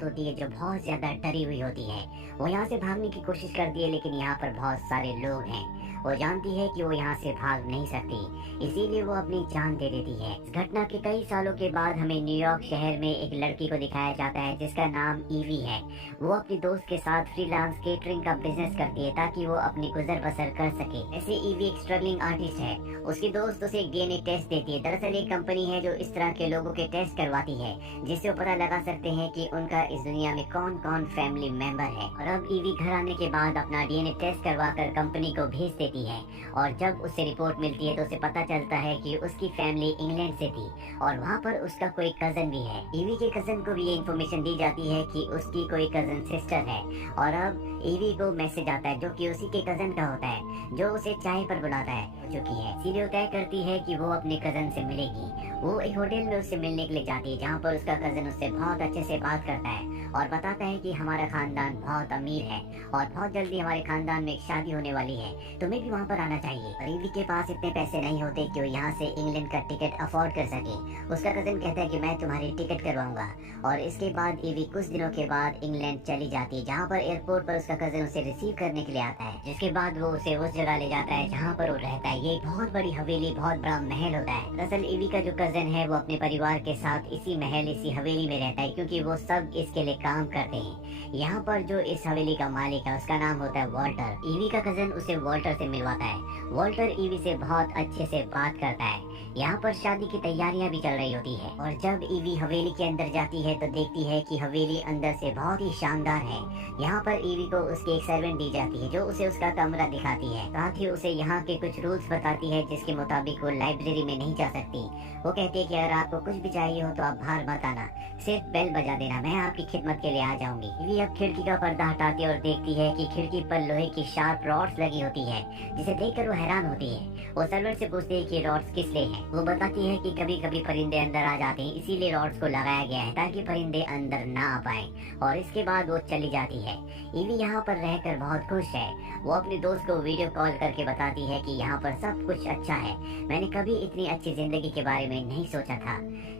औरत होती है जो बहुत ज्यादा डरी हुई होती है। वो यहाँ से भागने की कोशिश करती है, लेकिन यहाँ पर बहुत सारे लोग हैं। वो जानती है कि वो यहाँ से भाग नहीं सकती, इसीलिए वो अपनी जान दे देती है। इस घटना के कई सालों के बाद हमें न्यूयॉर्क शहर में एक लड़की को दिखाया जाता है जिसका नाम ईवी है। वो अपनी दोस्त के साथ फ्रीलांस केटरिंग का बिजनेस करती है ताकि वो अपनी गुजर बसर कर सके। ऐसे ईवी एक स्ट्रगलिंग आर्टिस्ट है। उसकी दोस्त उसे डीएनए टेस्ट देती है। दरअसल एक कंपनी है जो इस तरह के लोगों के टेस्ट करवाती है, जिससे वो पता लगा सकते हैं कि उनका इस दुनिया में कौन कौन फैमिली मेंबर है। और अब ईवी घर आने के बाद अपना डीएनए टेस्ट करवाकर कंपनी को भेज देती है, और जब उससे रिपोर्ट मिलती है तो उसे पता चलता है कि उसकी फैमिली इंग्लैंड से थी और वहाँ पर उसका कोई कजन भी है। ईवी के कजन को भी ये इन्फॉर्मेशन दी जाती है कि उसकी कोई कजन सिस्टर है। और अब ईवी को मैसेज आता है जो कि उसी के कजन का होता है, जो उसे चाय पर बुलाता है चुकी है। सीधे तय करती है कि वो अपने कजन से मिलेगी। वो एक होटल में उससे मिलने के लिए जाती है, जहाँ पर उसका कजन उससे बहुत अच्छे से बात करता है और बताता है कि हमारा खानदान बहुत अमीर है और बहुत जल्दी हमारे खानदान में एक शादी होने वाली है, तुम्हें भी वहाँ पर आना चाहिए। और ईवी के पास इतने पैसे नहीं होते कि वो यहाँ से इंग्लैंड का टिकट अफोर्ड कर सके। उसका कजन कहता है कि मैं तुम्हारी टिकट करवाऊंगा। और इसके बाद ईवी कुछ दिनों के बाद इंग्लैंड चली जाती है, जहाँ पर एयरपोर्ट पर उसका कजन उसे रिसीव करने के लिए आता है। जिसके बाद वो उसे उस जगह ले जाता है जहाँ पर वो रहता है। ये एक बहुत बड़ी हवेली, बहुत बड़ा महल होता है। दरअसल ईवी का जो कजन है वो अपने परिवार के साथ इसी महल, इसी हवेली में रहता है, क्योंकि वो सब इसके लिए काम करते हैं। यहाँ पर जो इस हवेली का मालिक है उसका नाम होता है वॉल्टर। ईवी का कजन उसे वॉल्टर से मिलवाता है। वॉल्टर ईवी से बहुत अच्छे से बात करता है। यहाँ पर शादी की तैयारियां भी चल रही होती है। और जब ईवी हवेली के अंदर जाती है तो देखती है कि हवेली अंदर से बहुत ही शानदार है। यहाँ पर ईवी को उसकी एक सर्वेंट दी जाती है जो उसे उसका कमरा दिखाती है, साथ ही उसे यहाँ के कुछ रूल्स बताती है जिसके मुताबिक वो लाइब्रेरी में नहीं जा सकती। वो कहती है कि अगर आपको कुछ भी चाहिए हो तो आप बाहर मत आना, सिर्फ बेल बजा देना, मैं आपकी खिदमत के लिए आ जाऊंगी। ईवी अब खिड़की का पर्दा हटाती है और देखती है कि खिड़की पर लोहे की शार्प रॉड्स लगी होती है, जिसे देखकर वो हैरान होती है। वो सर्वेंट से पूछती है कि रॉड्स किस लिए हैं। वो बताती है कि कभी कभी परिंदे अंदर आ जाते हैं, इसीलिए रॉड्स को लगाया गया है ताकि परिंदे अंदर ना आ पाए। और इसके बाद वो चली जाती है। ईवी यहाँ पर रहकर बहुत खुश है। वो अपने दोस्त को वीडियो कॉल करके बताती है कि यहाँ पर सब कुछ अच्छा है, मैंने कभी इतनी अच्छी जिंदगी के बारे में नहीं सोचा था।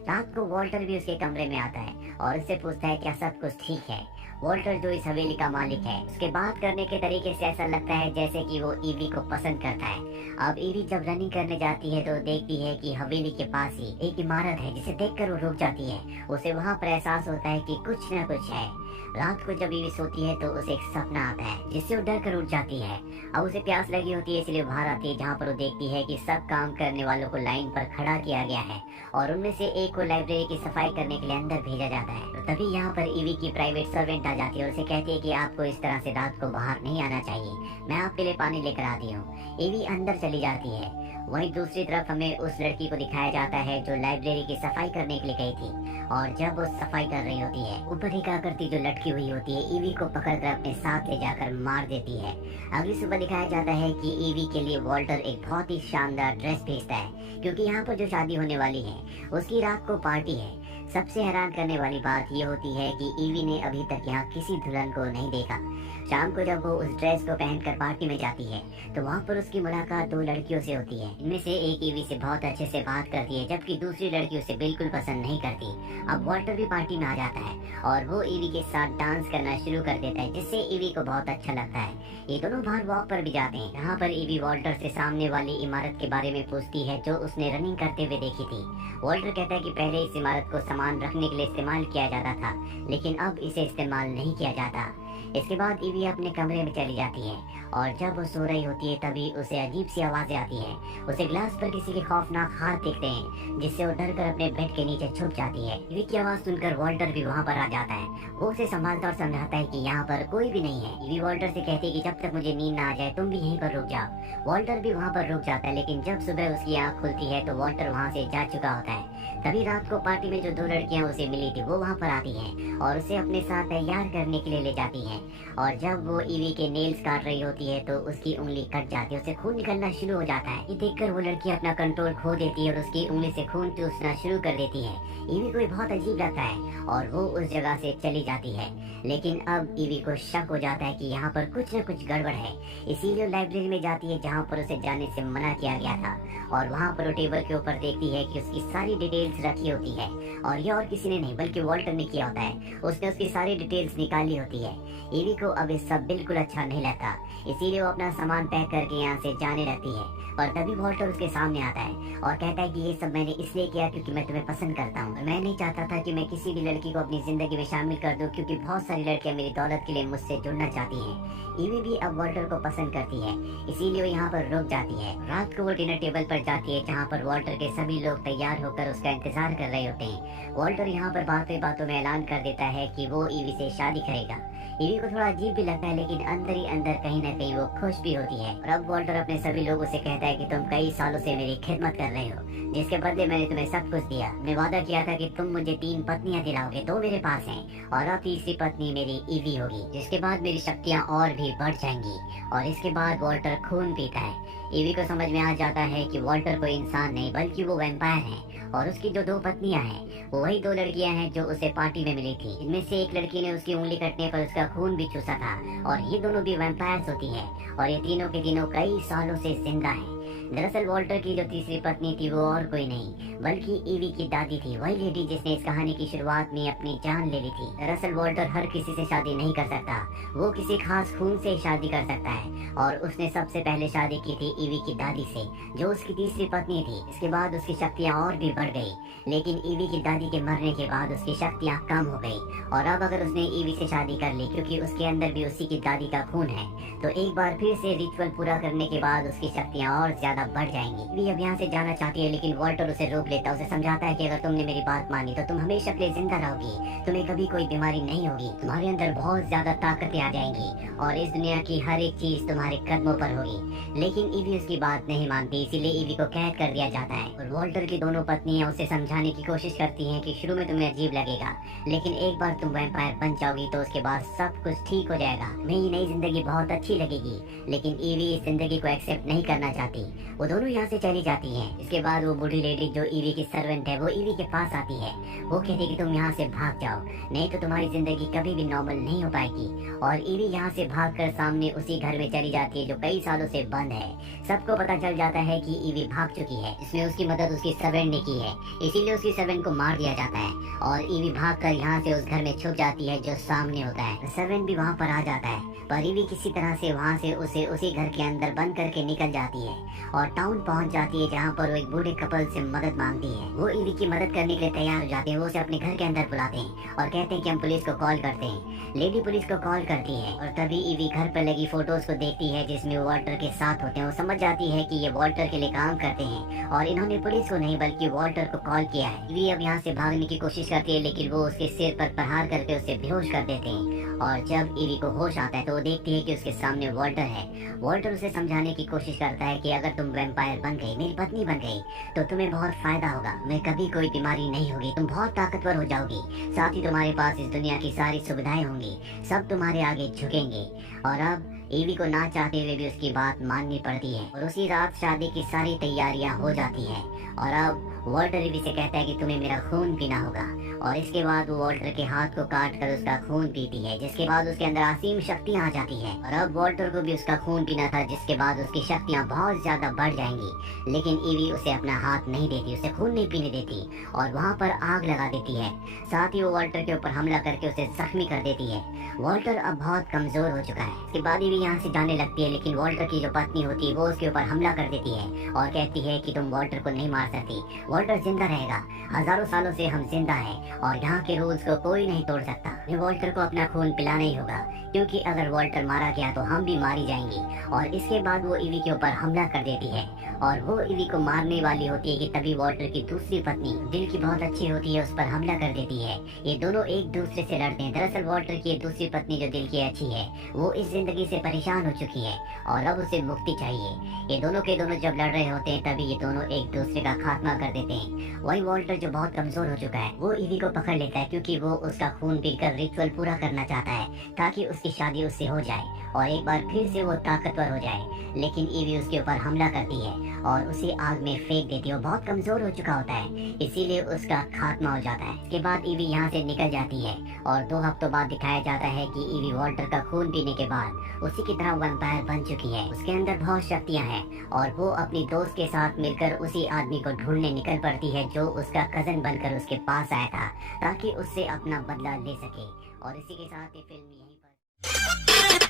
रात को वॉल्टर भी उसके कमरे में आता है और उससे पूछता है क्या सब कुछ ठीक है। वॉल्टर जो इस हवेली का मालिक है, उसके बात करने के तरीके से ऐसा लगता है जैसे कि वो ईवी को पसंद करता है। अब ईवी जब रनिंग करने जाती है तो देखती है कि हवेली के पास ही एक इमारत है, जिसे देखकर वो रुक जाती है। उसे वहाँ पर एहसास होता है कि कुछ न कुछ है। रात को जब ईवी सोती है तो उसे एक सपना आता है जिससे वो डर कर उठ जाती है। अब उसे प्यास लगी होती है, इसलिए बाहर आती है, जहाँ पर वो देखती है कि सब काम करने वालों को लाइन पर खड़ा किया गया है और उनमें से एक को लाइब्रेरी की सफाई करने के लिए अंदर भेजा जाता है। तो तभी यहाँ पर ईवी की प्राइवेट सर्वेंट आ जाती है और उसे कहती है कि आपको इस तरह से रात को बाहर नहीं आना चाहिए, मैं आपके लिए पानी लेकर आती हूँ। ईवी अंदर चली जाती है। वहीं दूसरी तरफ हमें उस लड़की को दिखाया जाता है जो लाइब्रेरी की सफाई करने के लिए गई थी, और जब वो सफाई कर रही होती है, ऊपर ही आकृति जो लटकी हुई होती है ईवी को पकड़कर अपने साथ ले जाकर मार देती है। अगली सुबह दिखाया जाता है कि ईवी के लिए वॉल्टर एक बहुत ही शानदार ड्रेस भेजता है, क्योंकि यहाँ पर जो शादी होने वाली है उसकी रात को पार्टी है। सबसे हैरान करने वाली बात ये होती है कि ईवी ने अभी तक यहाँ किसी दुल्हन को नहीं देखा। शाम को जब वो उस ड्रेस को पहनकर पार्टी में जाती है तो वहाँ पर उसकी मुलाकात दो लड़कियों से होती है। इनमें से एक ईवी से बहुत अच्छे से बात करती है, जबकि दूसरी लड़की उसे बिल्कुल पसंद नहीं करती। अब वॉल्टर भी पार्टी में आ जाता है और वो ईवी के साथ डांस करना शुरू कर देता है, जिससे ईवी को बहुत अच्छा लगता है। ये दोनों बाहर वॉक पर भी जाते हैं। यहाँ पर ईवी वॉल्टर से सामने वाली इमारत के बारे में पूछती है जो उसने रनिंग करते हुए देखी थी। वॉल्टर कहता है कि पहले इस इमारत को सामान रखने के लिए इस्तेमाल किया जाता था, लेकिन अब इसे इस्तेमाल नहीं किया जाता। इसके बाद ईवी अपने कमरे में चली जाती है और जब वो सो रही होती है तभी उसे अजीब सी आवाजें आती है। उसे ग्लास पर किसी के खौफनाक हाथ दिखते हैं, जिससे वो डर कर अपने बेड के नीचे छुप जाती है। ईवी की आवाज सुनकर वॉल्टर भी वहाँ पर आ जाता है। वो उसे संभालता और समझाता है कि यहाँ पर कोई भी नहीं है। ईवी वॉल्टर से कहती है कि जब तक मुझे नींद ना आ जाए तुम भी यहीं पर रुक जाओ। वॉल्टर भी वहाँ पर रुक जाता है, लेकिन जब सुबह उसकी आँख खुलती है तो वॉल्टर वहाँ से जा चुका होता है। तभी रात को पार्टी में जो दो लड़कियां उसे मिली थी वो वहाँ पर आती हैं और उसे अपने साथ तैयार करने के लिए ले जाती हैं। और जब वो ईवी के नेल्स काट रही होती है तो उसकी उंगली कट जाती है, उसे खून निकलना शुरू हो जाता है। ये देखकर वो लड़की अपना कंट्रोल खो देती है और उसकी उंगली से खून चूसना शुरू कर देती है। ईवी को ये बहुत अजीब लगता है और वो उस जगह से चली जाती है। लेकिन अब ईवी को शक हो जाता है कि यहाँ पर कुछ न कुछ गड़बड़ है, इसीलिए लाइब्रेरी में जाती है जहाँ पर उसे जाने से मना किया गया था। और वहाँ पर वो टेबल के ऊपर देखती है कि उसकी सारी डिटेल्स रखी होती है और ये और किसी ने नहीं बल्कि वॉल्टर ने किया होता है। उसने उसकी सारी डिटेल्स निकाली होती है। ईवी को अब ये सब बिल्कुल अच्छा नहीं लगता, इसीलिए वो अपना सामान पैक करके यहाँ से जाने लगती है। और तभी वॉल्टर उसके सामने आता है और कहता है कि ये सब मैंने इसलिए किया क्योंकि मैं तुम्हें पसंद करता हूँ। मैं नहीं चाहता था कि मैं किसी भी लड़की को अपनी जिंदगी में शामिल कर दूं, क्योंकि बहुत सारी लड़कियां मेरी दौलत के लिए मुझसे जुड़ना चाहती हैं। ईवी भी अब वॉल्टर को पसंद करती है, इसीलिए वो यहाँ पर रुक जाती है। रात को वो डिनर टेबल पर जाती है जहाँ पर वॉल्टर के सभी लोग तैयार होकर उसका इंतजार कर रहे होते हैं। वॉल्टर यहाँ पर बातों बातों में ऐलान कर देता है कि वो ईवी से शादी करेगा। ईवी को थोड़ा अजीब भी लगता है, लेकिन अंदर ही अंदर कहीं ना कहीं वो खुश भी होती है। और अब वॉल्टर अपने सभी लोगों से कहता है कि तुम कई सालों से मेरी खिदमत कर रहे हो, जिसके बदले मैंने तुम्हें सब कुछ दिया। मैं वादा किया था कि तुम मुझे 3 पत्नियां दिलाओगे, 2 मेरे पास हैं और अब तीसरी पत्नी मेरी ईवी होगी, जिसके बाद मेरी शक्तियां और भी बढ़ जाएंगी। और इसके बाद वॉल्टर खून पीता है। ईवी को समझ में आ जाता है कि वॉल्टर कोई इंसान नहीं बल्कि वो वैम्पायर है और उसकी जो 2 पत्नियां हैं वो वही 2 लड़कियां हैं जो उसे पार्टी में मिली थी। इनमें से एक लड़की ने उसकी उंगली कटने पर उसका खून भी चूसा था और ये दोनों भी वैम्पायर्स होती है और ये तीनों के तीनों कई सालों से जिंदा है। दरअसल वॉल्टर की जो तीसरी पत्नी थी वो और कोई नहीं बल्कि ईवी की दादी थी, वही लेडी जिसने इस कहानी की शुरुआत में अपनी जान ले ली थी। दरअसल वॉल्टर हर किसी से शादी नहीं कर सकता, वो किसी खास खून से शादी कर सकता है और उसने सबसे पहले शादी की थी ईवी की दादी से, जो उसकी तीसरी पत्नी थी। इसके बाद उसकी शक्तियाँ और भी बढ़ गई, लेकिन ईवी की दादी के मरने के बाद उसकी शक्तियाँ कम हो गई। और अब अगर उसने ईवी से शादी कर ली, क्योंकि उसके अंदर भी उसी की दादी का खून है, तो एक बार फिर से रिचुअल पूरा करने के बाद उसकी शक्तियाँ और ज्यादा बढ़ जाएंगी। ईवी अब यहाँ से जाना चाहती है, लेकिन वॉल्टर उसे रोक लेता है, उसे समझाता है कि अगर तुमने मेरी बात मानी तो तुम हमेशा के लिए जिंदा रहोगी, तुम्हें कभी कोई बीमारी नहीं होगी, तुम्हारे अंदर बहुत ज्यादा ताकतें आ जाएंगी और इस दुनिया की हर एक चीज तुम्हारे कदमों पर होगी। लेकिन ईवी उसकी बात नहीं मानती, इसीलिए ईवी को कैद कर दिया जाता है। और वॉल्टर की दोनों पत्नियां उसे समझाने की कोशिश करती हैं कि शुरू में तुम्हें अजीब लगेगा, लेकिन एक बार तुम वैम्पायर बन जाओगी तो उसके बाद सब कुछ ठीक हो जाएगा, मेरी नई जिंदगी बहुत अच्छी लगेगी। लेकिन ईवी इस जिंदगी को एक्सेप्ट नहीं करना चाहती, वो दोनों यहाँ से चली जाती हैं। इसके बाद वो बूढ़ी लेडी जो ईवी की सर्वेंट है वो ईवी के पास आती है। वो कहती है कि तुम यहाँ से भाग जाओ, नहीं तो तुम्हारी जिंदगी कभी भी नॉर्मल नहीं हो पाएगी। और ईवी यहाँ से भागकर सामने उसी घर में चली जाती है जो कई सालों से बंद है। सबको पता चल जाता है कि ईवी भाग चुकी है, इसमें उसकी मदद उसकी सर्वेंट ने की है, इसीलिए उसकी सर्वेंट को मार दिया जाता है और ईवी भागकर यहाँ से उस घर में छुप जाती है जो सामने होता है। सर्वेंट भी वहाँ पर आ जाता है, पर ईवी किसी तरह से वहाँ से उसे उसी घर के अंदर बंद करके निकल जाती है और टाउन पहुँच जाती है, जहाँ पर वो एक बूढ़े कपल से मदद मांगती है। वो ईवी की मदद करने के लिए तैयार हो जाते हैं, वो उसे अपने घर के अंदर बुलाते हैं और कहते हैं कि हम पुलिस को कॉल करते हैं। लेडी पुलिस को कॉल करती है और तभी ईवी घर पर लगी फोटोज को देखती है जिसमें वो वॉल्टर के साथ होते हैं। वो समझ जाती है कि ये वॉल्टर के लिए काम करते हैं और इन्होंने पुलिस को नहीं बल्कि वॉल्टर को कॉल किया है। ईवी अब यहाँ से भागने की कोशिश करती है, लेकिन वो उसके सिर पर प्रहार करके उसे बेहोश कर देते हैं। और जब ईवी को होश आता है तो वो देखती है कि उसके सामने वॉल्टर है। वॉल्टर उसे समझाने की कोशिश करता है कि अगर तुम वैम्पायर बन गई, मेरी पत्नी बन गई, तो तुम्हें बहुत फायदा होगा, मैं कभी कोई बीमारी नहीं होगी, तुम बहुत ताकतवर हो जाओगी, साथ ही तुम्हारे पास इस दुनिया की सारी सुविधाएं होंगी, सब तुम्हारे आगे झुकेंगे। और अब ईवी को ना चाहते हुए भी उसकी बात माननी पड़ती है और उसी रात शादी की सारी तैयारियां हो जाती है। और अब वॉल्टर ईवी से कहता है कि तुम्हें मेरा खून पीना होगा और इसके बाद वो वॉल्टर के हाथ को काट कर उसका खून पीती है, जिसके बाद उसके अंदर असीम शक्तियां आ जाती है। और अब वॉल्टर को भी उसका खून पीना था, जिसके बाद उसकी शक्तियां बहुत ज्यादा बढ़ जाएंगी। लेकिन ईवी उसे अपना हाथ नहीं देती, उसे खून नहीं पीने देती और वहाँ पर आग लगा देती है। साथ ही वो वॉल्टर के ऊपर हमला करके उसे जख्मी कर देती है। वॉल्टर अब बहुत कमजोर हो चुका है। इसके बाद ईवी यहाँ से जाने लगती है, लेकिन वॉल्टर की जो पत्नी होती है वो उसके ऊपर हमला कर देती है और कहती है कि तुम वॉल्टर को नहीं मार सकती, वॉल्टर जिंदा रहेगा, हजारों सालों से हम जिंदा हैं और यहाँ के रूल्स को कोई नहीं तोड़ सकता। वॉल्टर को अपना खून पिलाना ही होगा, क्योंकि अगर वॉल्टर मारा गया तो हम भी मारी जाएंगी। और इसके बाद वो ईवी के ऊपर हमला कर देती है और वो ईवी को मारने वाली होती है कि तभी वॉल्टर की दूसरी पत्नी दिल की बहुत अच्छी होती है उस पर हमला कर देती है। ये दोनों एक दूसरे से लड़ते हैं। दरअसल वॉल्टर की दूसरी पत्नी जो दिल की अच्छी है वो इस जिंदगी से परेशान हो चुकी है और अब उसे मुक्ति चाहिए। ये दोनों के दोनों जब लड़ रहे होते हैं तभी ये दोनों एक दूसरे का खात्मा कर देते हैं। वही वॉल्टर जो बहुत कमजोर हो चुका है वो ईवी को पकड़ लेता है क्योंकि वो उसका खून पीकर रिचुअल पूरा करना चाहता है ताकि उसकी शादी उससे हो जाए और एक बार फिर से वो ताकतवर हो जाए। लेकिन ईवी उसके ऊपर हमला करती है और उसे आग में फेंक देती है। वो बहुत कमजोर हो चुका होता है इसीलिए उसका खात्मा हो जाता है। इसके बाद ईवी यहाँ से निकल जाती है और 2 हफ्तों बाद दिखाया जाता है कि ईवी वॉल्टर का खून पीने के बाद उसी की तरह वैम्पायर बन चुकी है। उसके अंदर बहुत शक्तियाँ हैं और वो अपनी दोस्त के साथ मिलकर उसी आदमी को ढूंढने निकल पड़ती है जो उसका कजन बनकर उसके पास आया था ताकि उससे अपना बदला ले सके। और इसी के साथ ये फिल्म यहीं पर